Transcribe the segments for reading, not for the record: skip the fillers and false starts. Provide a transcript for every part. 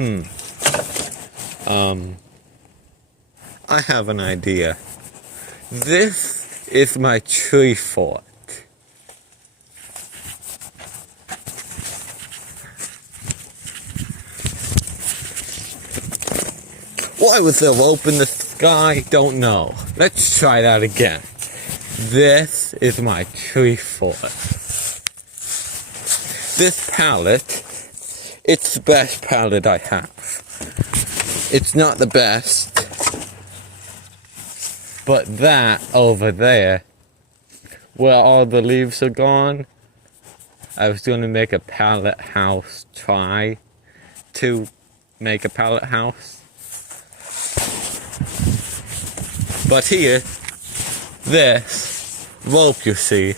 I have an idea. This is my tree fort. Why was there rope in the sky? Don't know. Let's try that again. This is my tree fort. This pallet, it's the best pallet I have. It's not the best, but that over there, where all the leaves are gone, I was going to make a pallet house, try to make a pallet house. But here, this rope you see,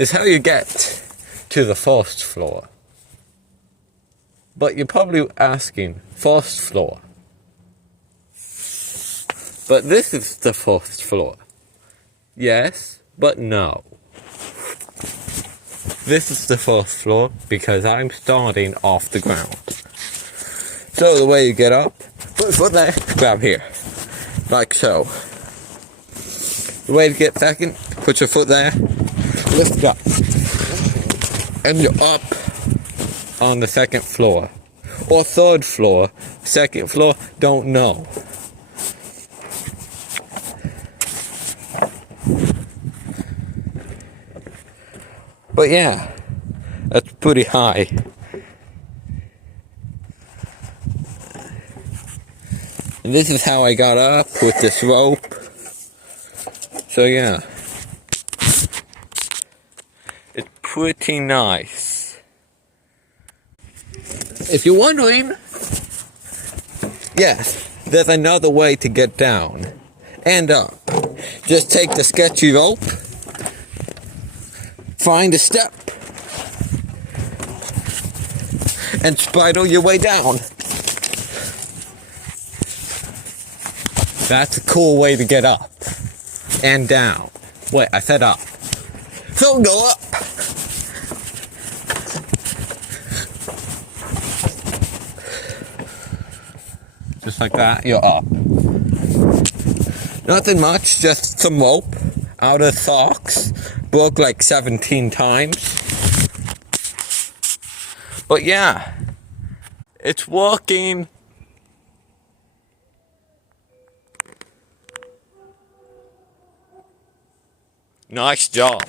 is how you get to the first floor. But you're probably asking, first floor? But this is the first floor. Yes, but no. This is the first floor because I'm starting off the ground. So the way you get up, put your foot there, grab here. Like so. The way to get second, put your foot there, lift it up. And you're up on the second floor. Or third floor. Second floor, don't know. But yeah, that's pretty high. And this is how I got up with this rope. So yeah. It's pretty nice. If you're wondering, yes, there's another way to get down and up. Just take the sketchy rope, find a step, and spiral your way down. That's a cool way to get up and down. Wait, I said up. So go up. Just like that, you're up. Nothing much, just some rope out of socks. Broke like 17 times. But yeah, it's working. Nice job.